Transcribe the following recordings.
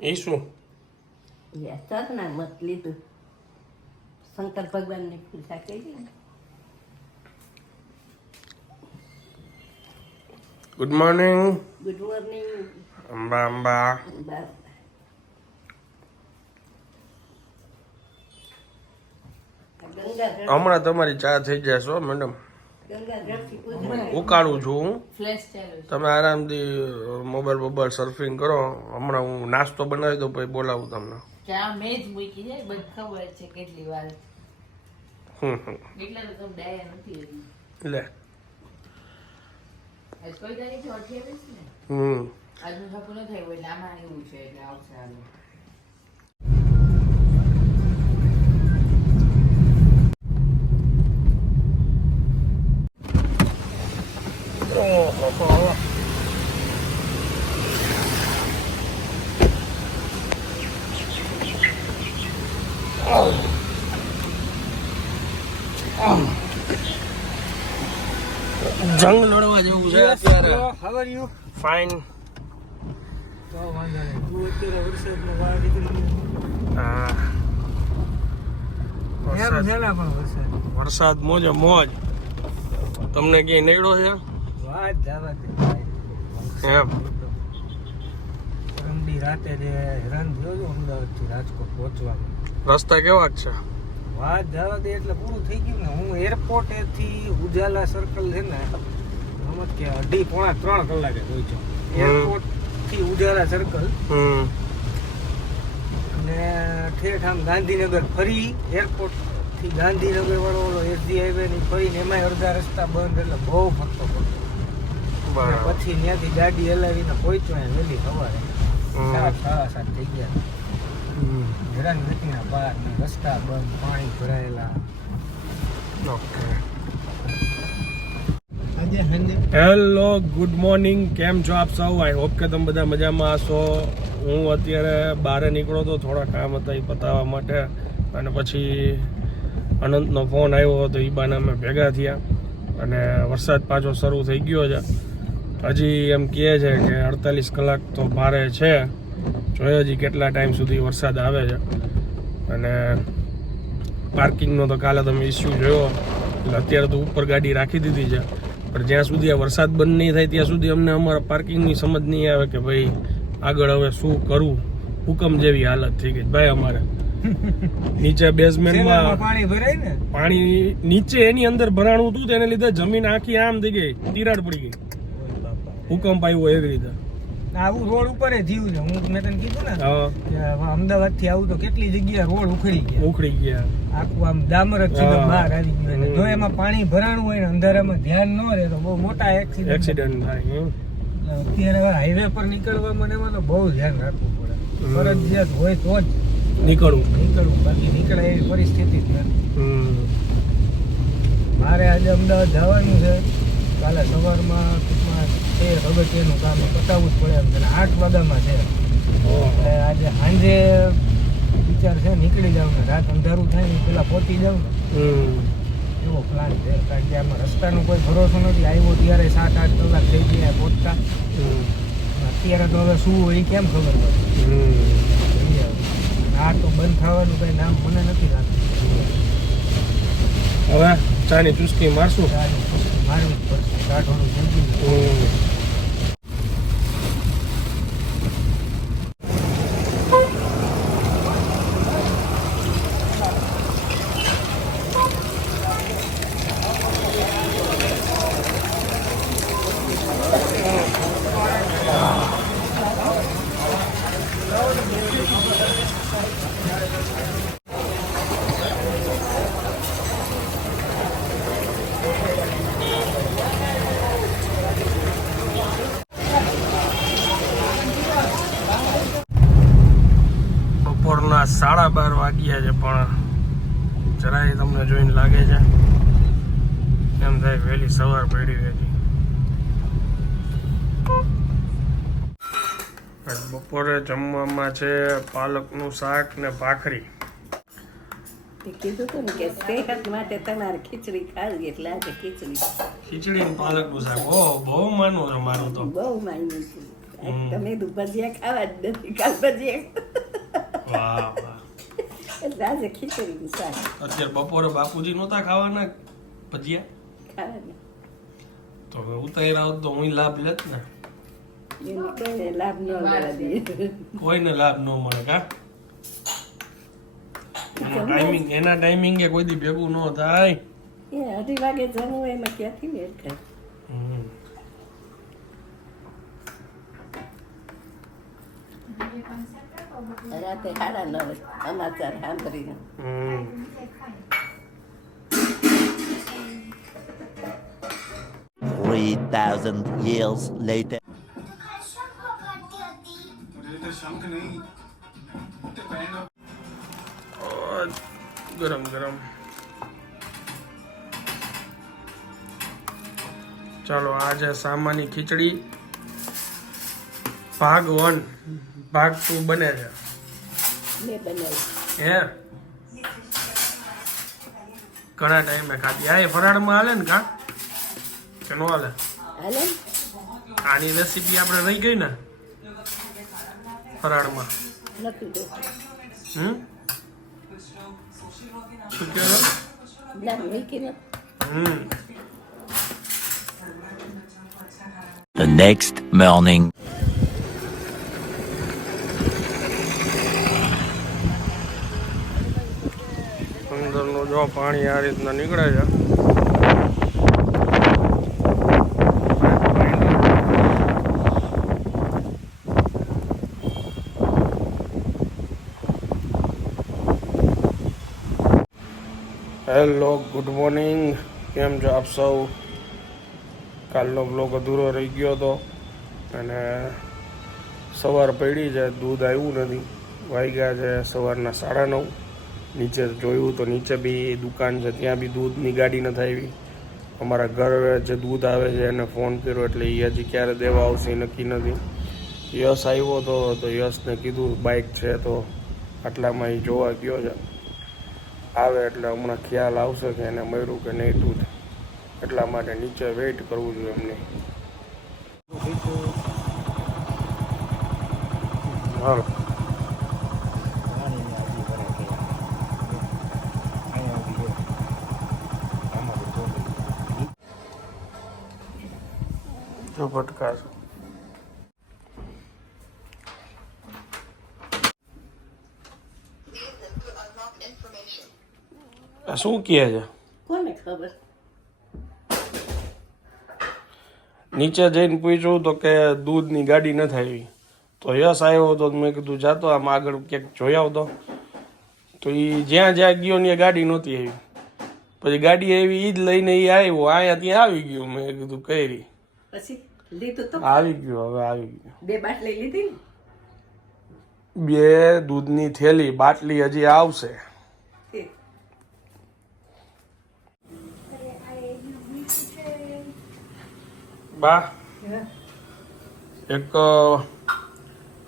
એ શું? ચરના મત લીધું શંકર ભગવાનની પૂજા કરી. Good morning. Good morning. Amba Amba. હમણાં તમારી ચા થઈ જશે હો મેડમ. ઉકાળું છું હું. તમે આરામથી મોબાઈલ સર્ફિંગ કરો. હમણાં હું નાસ્તો બનાવી દઉં પછી બોલાવું તમને. ચા મેં જ મૂકી છે, બધ ખબર છે કેટલી વાર. એટલે તો તમે ડાયા નથી હજી. લે આજ કોઈ તારીખ છે? 28 ને. આજનું છાપું ન થયું એટલે આમાં એવું છે એટલે આવશે હાલો. જંગ લડવા જેવું છે અત્યારે. How are you? ફાઇન. તો વાંધો નહીં. તું અત્યારે વરસાદમાં બહાર નીકળી હા ગયો? પણ વરસાદ વરસાદ મોજે મોજ. તમને ક્યાંય નડ્યો છે? વાત જવા દે એમ રમડી રાતે જે હેરાન થયો છું અમદાવાદથી રાજકોટ પહોંચવામાં. રસ્તા કેવા છે? વાત જવા દે એટલે પૂરું થઈ ગયું ને. હું એરપોર્ટેથી ઉજાલા સર્કલ છે ને રમત કે 2.5-3 કલાકે પહોંચ્યો. એરપોર્ટથી ઉજાલા સર્કલ અને ઠેઠ આમ ગાંધીનગર ફરી એરપોર્ટથી ગાંધીનગર વાળો ઓલો એસજી હાઈવે ની ફરીને એમાંય અડધા રસ્તા બંધ એટલે બહુ ફરતો પડતો. પછી ત્યાંથી ગાડી હલાવીને પહોંચ્યો વહેલી સવારે 7:30 થઈ ગયા. હેરાન ગતિના બહાર રસ્તા બંધ, પાણી ભરાયેલા. Hello, good morning. કેમ છો આપ સૌ? આઈ હોપ કે તમે બધા મજામાં હશો. હું અત્યારે બહાર નીકળ્યો તો થોડા કામ હતા એ પતાવવા માટે, અને પછી અનંતનો ફોન આવ્યો તો એ બાને અમે ભેગા થયા. અને વરસાદ પાછો શરૂ થઈ ગયો છે. હજી એમ કહે છે કે 48 કલાક તો ભારે છે. જોઈએ હજી કેટલા ટાઈમ સુધી વરસાદ આવે છે. અને પાર્કિંગનો તો કાલે તમે ઇસ્યુ જોયો એટલે અત્યારે તો ઉપર ગાડી રાખી દીધી છે. પણ જ્યાં સુધી આ વરસાદ બંધ નહીં થાય ત્યાં સુધી અમને અમારા પાર્કિંગની સમજ નહીં આવે કે ભાઈ આગળ હવે શું કરવું. હુકમ જેવી હાલત થઈ ગઈ ભાઈ અમારે. નીચે બેઝમેન્ટમાં પાણી ભરાય ને, પાણી નીચે એની અંદર ભરાણું હતું તેને લીધે જમીન આખી આમ થઈ ગઈ, તિરાડ પડી ગઈ. ભૂકંપ આવ્યો એવી રીતે. આવું રોડ ઉપર જીવ છે. હું મેં તને કીધું ને કે અમદાવાદ થી આવું તો કેટલી જગ્યાએ રોડ ઉખડી ગયા. આખું આમ ડામર જ સીધો બહાર આવી ગયું. જો એમાં પાણી ભરાણું હોય ને અંધારામાં ધ્યાન ન રહે તો બહુ મોટા એક્સિડન્ટ થાય. અત્યારે હાઈવે પર નીકળવામાં એમાં તો બહુ ધ્યાન રાખવું પડે. ફરજિયાત હોય તો જ નીકળવું, બાકી નીકળાય એવી પરિસ્થિતિ જ નથી. મારે આજે અમદાવાદ જવાનું છે. કાલે સવારમાં ટૂંકમાં છે અગત્યનું કામ પતાવવું જ પડે એમ છે. 8 વાગ્યામાં છે. એટલે આજે સાંજે વિચાર છે નીકળી જાવ ને રાત અંધારું થાય ને પેલા પહોંચી જાવ ને એવો પ્લાન છે. કારણ કે આમાં રસ્તાનો કોઈ ભરોસો નથી. આવ્યો ત્યારે 7-8 કલાક થઈ ગયા પહોંચતા. અત્યારે તો હવે શું હોય કેમ ખબર પડે. આ તો બંધ થવાનું કઈ નામ મને નથી રાખતું. હવે ચાની ચુસ્કી મારશું. મારવી જ પડશે. કાઢવાનું થઈ ગયું. બપોરના 12:30 વાગ્યા છે, પણ જરાય તમને જોઈને લાગે છે એમ થાય વહેલી સવાર પડી હતી. બપોરે જમવામાં છે પાલકનું શાક ને ભાખરી. કીધું તું ને કે સેહત માટે તમારે ખીચડી ખાવી એટલે આજે ખીચડી ને પાલકનું શાક. ઓહ, બહુ માનવું છે મારું તો. બહુ માન્યું છે. તમે ભજીયા ખાવા જ નથી કાલ ભજીયા વાહ વાહ. એટલે આજે ખીચડીનું શાક અત્યારે બપોરે બાપુજી નહોતા ખાવાના ભજીયા, ખાવાના તો હવે ઉતાર્યા હોત તો હું લાભ લેત ને. એને કોઈને લાભ ન લેવા દઈએ કોઈને લાભ ન મળે કા. એના ટાઈમિંગ એ કોઈ દી ભેગું ન થાય. એ 2:30 વાગે જમવું એમાં ક્યાંથી મેળ ખાય હમ. રાતે 9:30 સમાચાર સાંભળીને હમ. 3,000 years later. ગરમ ગરમ. ચાલો આજે સામાની ખીચડી ભાગ 1 ભાગ 2 બને છે. મેં બનાવી હે ઘણા ટાઈમે ખાધી. આ એ ફરાળમાં હાલે ને કા કે નો હાલે? હાલે ને? આની રેસીપી આપણે રહી ગઈ ને ફરાળમાં. નથી તો હમ શું કહેવાય? ના મૂકીને હમ. The next morning. અંદરનું જો પાણી આ રીતના નીકળે છે. હેલો ગુડ મોર્નિંગ, કેમ છો આપ સૌ? કાલનો બ્લોગ અધૂરો રહી ગયો હતો અને સવાર પડી છે, દૂધ આવ્યું નથી. વાગ્યા છે સવારના 9:30. નીચે જોયું તો નીચે બી દુકાન છે, ત્યાં બી દૂધની ગાડી નથી આવી. અમારા ઘરે જે દૂધ આવે છે એને ફોન કર્યો એટલે એ હજી ક્યારે દેવા આવશે એ નક્કી નથી. યશ આવ્યો હતો તો યશને કીધું બાઇક છે તો આટલામાં એ જોવા ગયો છે. આવે એટલે હમણાં ખ્યાલ આવશે કે એને મળ્યું કે નહીં દૂધ, એટલા માટે નીચે વેઇટ કરવું જોઈએ એમને. હાલો જો ભટકા છે. આ શું કહે છે? કોને ખબર નીચે જઈને પૂછ્યું તો કે દૂધની ગાડી નથી આવી. તો યશ આવ્યો હતો, મેં કીધું જાતો આમ આગળ ક્યાંક જોઈ આવતો. તો એ જ્યાં ગયો ને ગાડી નહોતી આવી. પછી ગાડી આવી એ જ લઈને એ આવ્યો, અહીંયા ત્યાં આવી ગયું. મેં કીધું કઈ રી પછી લીધું તો આવી ગયું, હવે આવી ગયું. 2 બાટલી લીધી ને 2 દૂધની થેલી, બાટલી હજી આવશે. તે. બા હા. એક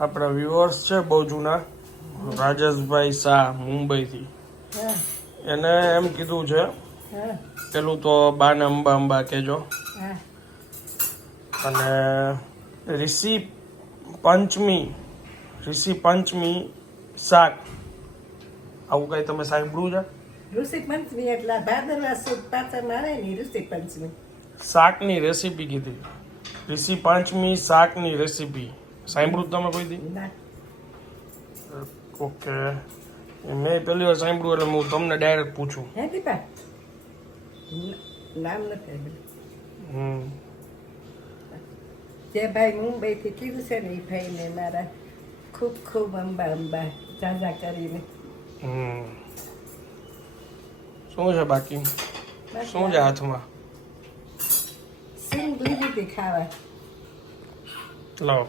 આપણા વ્યુઅર્સ છે બહુ જૂના, રાજેશભાઈ શાહ મુંબઈથી. હા એને એમ કીધું છે, હા પેલું તો બાને અંબા અંબા કહેજો, હા અને ઋષિ પંચમી શાક, આવું કઈ તમે સાંભળ્યું છે? ઋષિ પંચમી એટલે ભાદરવા સુદ પાછળ આવે ને ઋષિ પંચમી. શાકની રેસીપી કીધી. ઋષિ પંચમી શાકની રેસીપી સાંભળ્યું તમે કોઈ દી? ના ઓકે, મેં પહેલી વાર સાંભળ્યું એટલે હું તમને ડાયરેક્ટ પૂછું. હે દીપા નામ નથી આવ્યું. હમ જે ભાઈ મુંબઈથી કીધું છે ને એ ભાઈને મારા ખૂબ ખૂબ અંબા અંબા જાજા કરીને. હમ શું છે બાકી? શું છે હાથમાં? સિંગ લીધી હતી ખાવા. લાવો.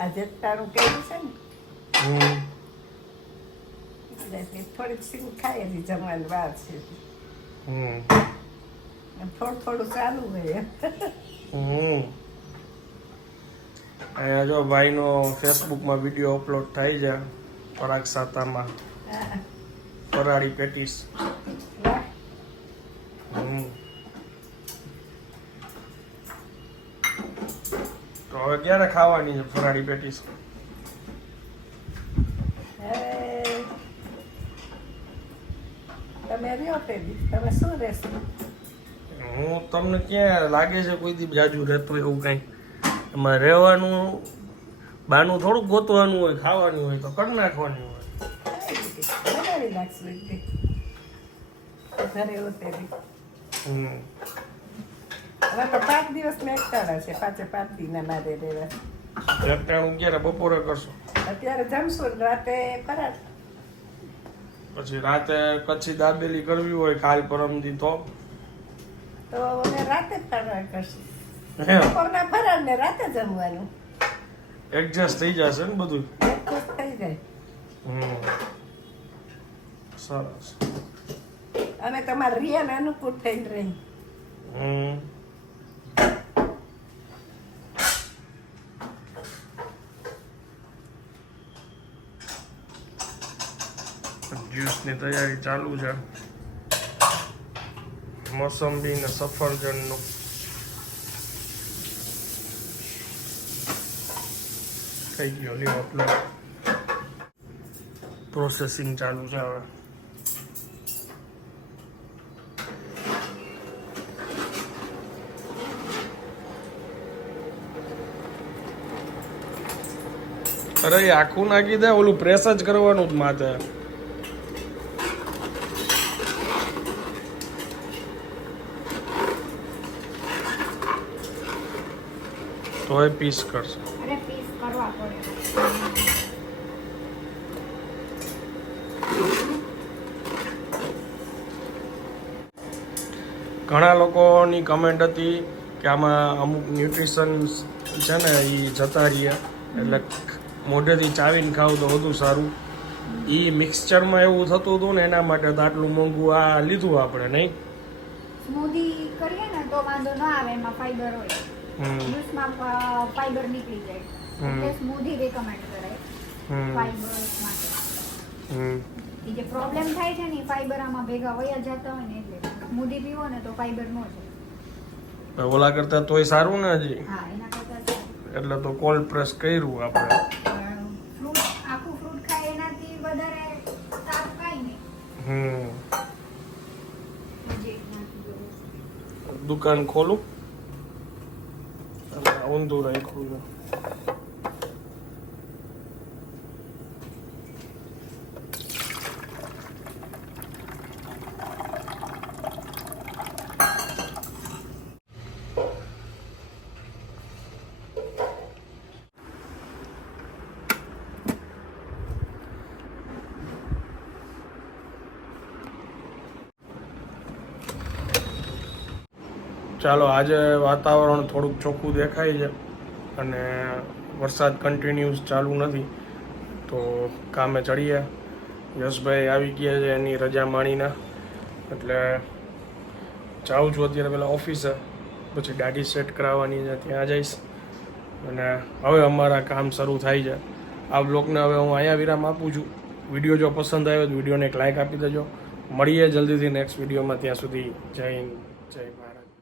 આ જેટાણું કર્યું છે ને હમ એટલે થોડીક સિંગ ખાઈ હતી, જમવાની વાર છે. હમ થોડું થોડું ચાલુ હોય. અહીંયા જો ભાઈનો ફેસબુકમાં વિડીયો અપલોડ થાય છે, પરાગ સાતામાં ફરાળી પેટીસ. વાહ. હમ હવે ક્યારે ખાવાની છે ફરાળી પેટીસ? હવે તમે રહ્યો તે દી તમે શું રહેશો? હું તમને ક્યાં લાગે છે કોઈ દી જાજુ રહેતો એવું કાંઈ? એમાં રહેવાનું બાનું થોડુંક ગોતવાનું હોય, ખાવાની હોય તો કરી નાખવાની હોય. બનાવી નાખશું એક દી ઘરે હોતે દી. હવે તો 5 દિવસ મેં એકટાણા છે, પાછા 5 દીના મારે રહેવા. એકટાણું ક્યારે બપોરે કરશો? અત્યારે જમશું ને રાતે ફરાળ. પછી રાતે કચ્છી દાબેલી કરવી હોય કાલ પરમદી તો અમે રાતે જ ફરાળ કરશું. હે બપોરના ફરાળ ને રાતે જમવાનું. એડજસ્ટ થઈ જશે ને બધું. એકઠું થઈ જાય. સરસ. અને તમારે રિયાને અનુકૂળ થઈને રહી. જ્યુસની તૈયારી ચાલુ છે. મોસંબી ને સફરજનનું. થઈ ગયો લ્યો આપણો પ્રોસેસિંગ ચાલુ છે હવે. અરે એ આખું નાખી દે, ઓલું પ્રેસ જ કરવાનું જ માથે. તોય પીસ કરશે. અરે પીસ કરવા પડે. ઘણા લોકોની કમેન્ટ હતી કે આમાં અમુક ન્યુટ્રિશન છે ને એ જતા રહ્યા, એટલે મોઢેથી ચાવીને ખાવ તો વધુ સારું. એ મિક્સચરમાં એવું થતું હતું ને એના માટે તો આટલું મોંઘું આ લીધું આપણે, નહીં? સ્મૂધી કરીએ ને તો વાંધો ના આવે, એમાં ફાઈબર હોય. જ્યુસમાં ફાઈબર નીકળી જાય એટલે સ્મૂધી રેકમેન્ડ કરાય ફાઈબર માટે. એ જે પ્રોબ્લેમ થાય છે ને ફાઈબર આમાં ભેગા વયા જતા હોય ને એટલે સ્મૂધી પીવો ને તો ફાઈબર નો જાય. ઓલા કરતા તોય સારું ને હજી. હા, એના કરતા સારું. એટલે તો કોલ્ડ પ્રેસ કર્યું આપણે. ફ્રૂટ આખું ફ્રૂટ ખાય એનાથી વધારે સારું કાંઈ નહીં. દુકાન ખોલું ઊંધું રાખ્યું છે. ચાલો, આજે વાતાવરણ થોડુંક ચોખ્ખું દેખાય છે અને વરસાદ કન્ટિન્યુઅસ ચાલુ નથી, તો કામે ચડીએ. યશભાઈ આવી ગયા છે એની રજા માણીના, એટલે જાઉં છું અત્યારે પહેલાં ઓફિસે, પછી દાઢી સેટ કરાવવાની છે ત્યાં જઈશ અને હવે અમારા કામ શરૂ થાય છે. આ બ્લોગને હવે હું અહીંયા વિરામ આપું છું. વિડીયો જો પસંદ આવ્યો તો વિડીયોને એક લાઇક આપી દેજો. મળીએ જલ્દીથી નેક્સ્ટ વિડીયોમાં. ત્યાં સુધી જય હિન્દ, જય ભારત.